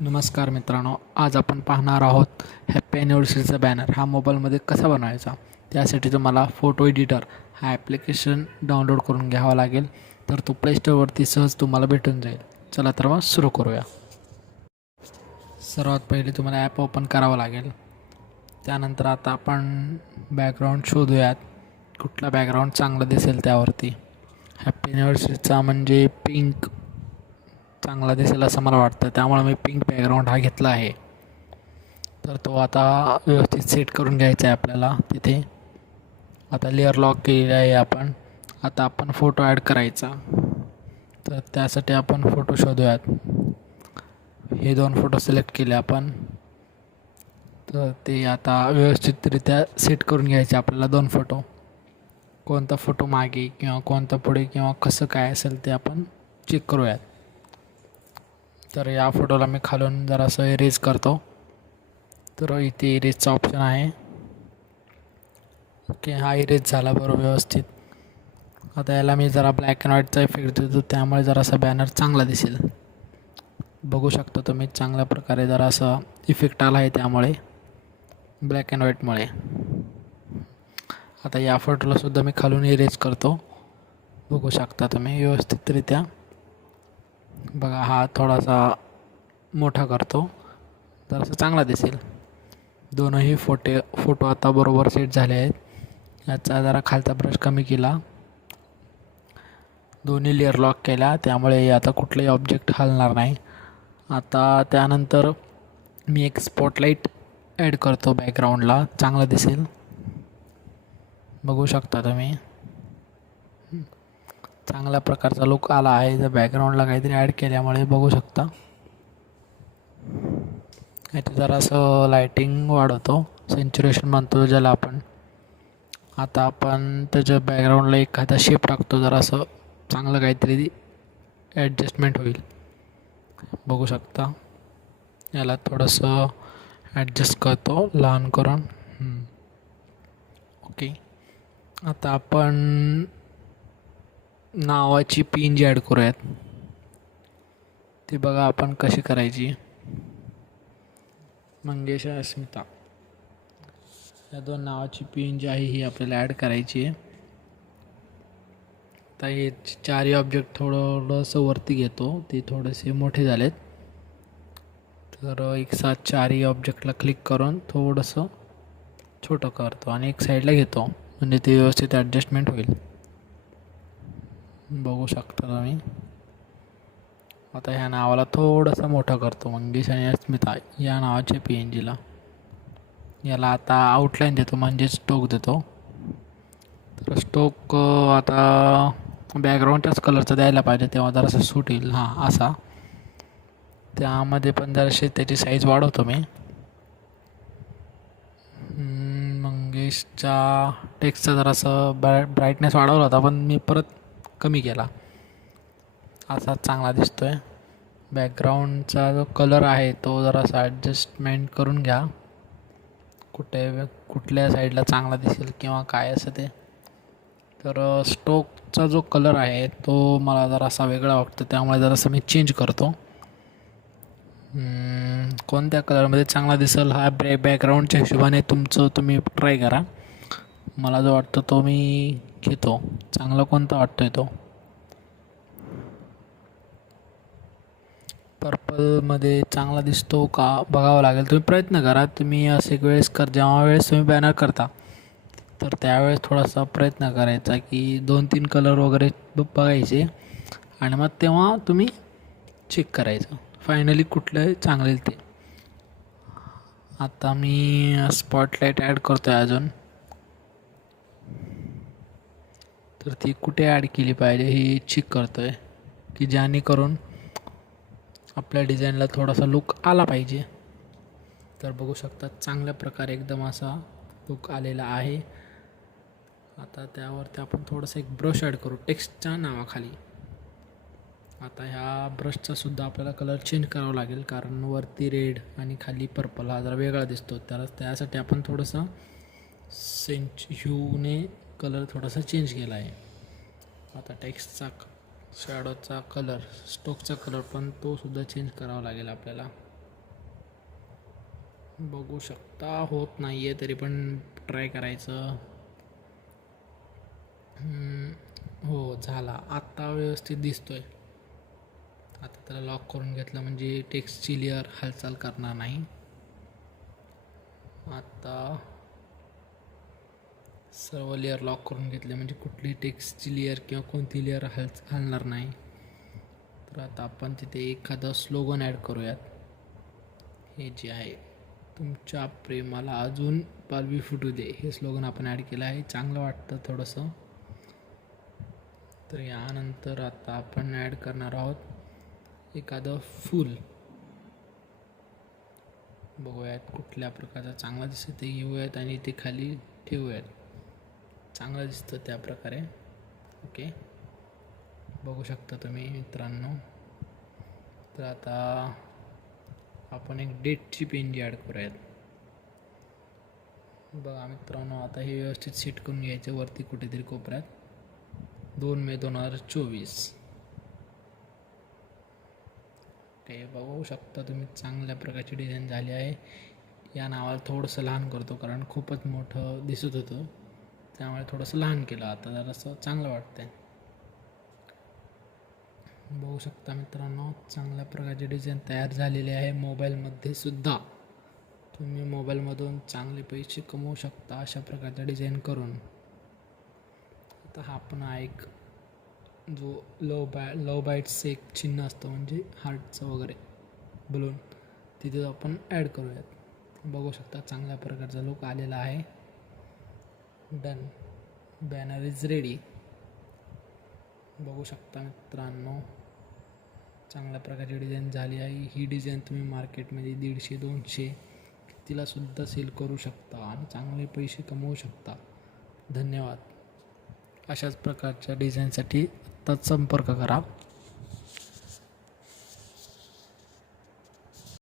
नमस्कार मित्रांनो आज आपण पाहणार आहोत हॅप्पी ॲनिव्हर्सरीचा बॅनर हा मोबाईलमध्ये कसा बनवायचा? त्यासाठी तुम्हाला फोटो एडिटर हा ॲप्लिकेशन डाउनलोड करून घ्यावा लागेल. तर तो प्ले स्टोअरवरती सहज तुम्हाला भेटून जाईल. चला तर मग सुरू करूया. सर्वात पहिले तुम्हाला ॲप ओपन करावं लागेल. त्यानंतर आता आपण बॅकग्राऊंड शोधूयात. कुठला बॅकग्राऊंड चांगला दिसेल त्यावरती? हॅप्पी ॲनिव्हर्सरीचा म्हणजे पिंक चांगला दिसेल असं मला वाटतं. त्यामुळे मी पिंक बॅकग्राऊंड हा घेतला आहे. तर तो आता व्यवस्थित सेट करून घ्यायचा आहे आपल्याला तिथे. आता लेअर लॉक केलेला आहे आपण. आता आपण फोटो ॲड करायचा. तर त्यासाठी आपण फोटो शोधूयात. हे दोन फोटो सिलेक्ट केले आपण. तर ते आता व्यवस्थितरित्या सेट करून घ्यायचे आपल्याला दोन फोटो कोणता फोटो मागे किंवा कोणता पुढे किंवा कसं काय असेल ते आपण चेक करूयात. तर या फोटोला मी खालून जरासं इरेज करतो. तर इथे इरेजचा ऑप्शन आहे. ओके हा इरेज झाला बरोबर व्यवस्थित. आता याला मी जरा ब्लॅक अँड व्हाईटचा इफेक्ट देतो त्यामुळे जरासा बॅनर चांगला दिसेल. बघू शकता तुम्ही चांगल्या प्रकारे जरासा इफेक्ट आला आहे त्यामुळे ब्लॅक अँड व्हाईटमुळे आता या फोटोलासुद्धा मी खालून इरेज करतो. बघू शकता तुम्ही व्यवस्थितरित्या. बघा हा थोडासा मोठा करतो. तर असं चांगला दिसेल. दोनही फोटे फोटो आता बरोबर सेट झाले आहेत. याचा जरा खालचा ब्रश कमी केला. दोन्ही लेअर लॉक केला. त्यामुळे आता कुठलाही ऑब्जेक्ट हलणार नाही. आता त्यानंतर मी एक स्पॉटलाईट ॲड करतो बॅकग्राऊंडला चांगलं दिसेल. बघू शकता तुम्ही. चांगल्या प्रकारचा लुक आला आहे. जर बॅकग्राऊंडला काहीतरी ॲड केल्यामुळे बघू शकता. याचे जरासं लायटिंग वाढवतो. सेंच्युरेशन म्हणतो ज्याला आपण. आता आपण त्याच्या बॅकग्राऊंडला एखादा शेप टाकतो. जरासं चांगलं काहीतरी ॲडजस्टमेंट होईल. बघू शकता. याला थोडंसं ॲडजस्ट करतो. लहान करून. ओके आता आपण नावाची पिन जी ॲड करूयात ती बघा आपण कशी करायची. मंगेश अस्मिता या दोन नावाची पिन जी आहे ही आपल्याला ॲड करायची आहे. तर हे चारही ऑब्जेक्ट थोडंसं वरती घेतो ते थोडेसे मोठे झालेत. तर एक साथ चारही ऑब्जेक्टला क्लिक करून थोडंसं छोटं करतो आणि एक साईडला घेतो म्हणजे ते व्यवस्थित ॲडजस्टमेंट होईल. बघू शकता तुम्ही आता ह्या नावाला थोडंसं मोठं करतो. मंगेश आणि अस्मिता या नावाच्या पी एन जीला याला आता आउटलाईन देतो म्हणजे स्टोक देतो. तर स्टोक आता बॅकग्राऊंडच्याच कलरचा द्यायला पाहिजे तेव्हा जरासं सूट येईल. हां असा. त्यामध्ये पण जराशी त्याची साईज वाढवतो मी. मंगेशच्या टेक्स्टचा जरासं ब्राय ब्राईटनेस वाढवला होता पण मी परत कमी केला. असा चांगला दिसतो आहे बॅकग्राऊंडचा जो कलर आहे तो जरासा ॲडजस्टमेंट करून घ्या. कुठे कुठल्या साईडला चांगला दिसेल किंवा काय असं ते. तर स्टोकचा जो कलर आहे तो मला जरासा वेगळा वाटतो. त्यामुळे जरासा मी चेंज करतो. कोणत्या कलरमध्ये चांगला दिसेल हा ब्रे बॅकग्राऊंडच्या हिशोबाने तुमचं तुम्ही ट्राय करा. मला जो वाटतो तो मी घेतो. चांगला कोणता वाटतो आहे तो? पर्पलमध्ये चांगला दिसतो का? बघावं लागेल. तुम्ही प्रयत्न करा. तुम्ही असे एक वेळेस कर जेव्हा वेळेस तुम्ही बॅनर करता तर त्यावेळेस थोडासा प्रयत्न करायचा की दोन तीन कलर वगैरे बघायचे. आणि मग तेव्हा तुम्ही चेक करायचं. फायनली कुठलं चांगलं ते. आता मी स्पॉटलाईट ॲड करतो आहे अजून. तर ती कुठे ॲड केली पाहिजे हे चेक करतो आहे की जेणेकरून आपल्या डिझाईनला थोडासा लुक आला पाहिजे. तर बघू शकता चांगल्या प्रकारे एकदम असा लुक आलेला आहे. आता त्यावरती आपण थोडंसं एक ब्रश ॲड करू. टेक्स्टच्या नावाखाली. आता ह्या ब्रशचा सुद्धा आपल्याला कलर चेंज करावा लागेल. कारण वरती रेड आणि खाली पर्पल हा जरा वेगळा दिसतो. त्याला त्यासाठी आपण थोडंसं सेंच ह्यूने कलर थोडासा चेंज केला आहे. आता टेक्स्टचा शॅडोचा कलर स्टोकचा कलर पण तो सुद्धा चेंज करावा लागेल आपल्याला. बघू शकता होत नाही आहे तरी पण ट्राय करायचं. हो झाला. आत्ता व्यवस्थित दिसतोय. आता त्याला लॉक करून घेतलं म्हणजे टेक्स्टची लेअर हालचाल करणार नाही. आता सर्व लेअर लॉक करून घेतले. म्हणजे कुठली टेक्स्टची लेअर किंवा कोणती लेअर हल हलणार नाही. तर आता आपण तिथे एखादं स्लोगन ॲड करूयात. हे जे आहे तुमच्या प्रेमाला अजून पालवी फुटू दे. हे स्लोगन आपण ॲड केलं आहे. चांगलं वाटतं थोडंसं. तर यानंतर आता आपण ॲड करणार आहोत एखादं फूल. बघूयात कुठल्या प्रकारचा चांगला दिसत ते घेऊयात आणि ते खाली ठेवूयात. चांगलं दिसतं त्या प्रकारे. ओके. बघू शकता तुम्ही मित्रांनो. तर आता आपण एक डेटची पेन जी ॲड करूयात. बघा मित्रांनो आता हे व्यवस्थित सेट करून घ्यायचं वरती कुठेतरी कोपऱ्यात. दोन मे दोन हजार चोवीस. ते बघू शकता तुम्ही चांगल्या प्रकारची डिझाईन झाली आहे. या नावाला थोडंसं लहान करतो कारण खूपच मोठं दिसत होतं. त्यामुळे थोडंसं लहान केलं. आता जरासं चांगलं वाटतंय. बघू शकता मित्रांनो चांगल्या प्रकारचे डिझाईन तयार झालेली आहे. मोबाईलमध्ये सुद्धा तुम्ही मोबाईलमधून चांगले पैसे कमवू शकता अशा प्रकारच्या डिझाईन करून. आता हा पण एक जो लव बॅ लव बाईट्स एक चिन्ह असतं म्हणजे हार्टचं वगैरे बलून तिथे आपण ॲड करूयात. बघू शकता चांगल्या प्रकारचा लुक आलेला आहे. डन. बॅनर इज रेडी बघू शकता मित्रांनो चांगल्या प्रकारची डिझाईन झाली आहे. ही डिझाईन तुम्ही मार्केटमध्ये दीडशे दोनशे तिला सुद्धा सेल करू शकता आणि चांगले पैसे कमवू शकता. धन्यवाद. अशाच प्रकारच्या डिझाईनसाठी आत्ताच संपर्क करा.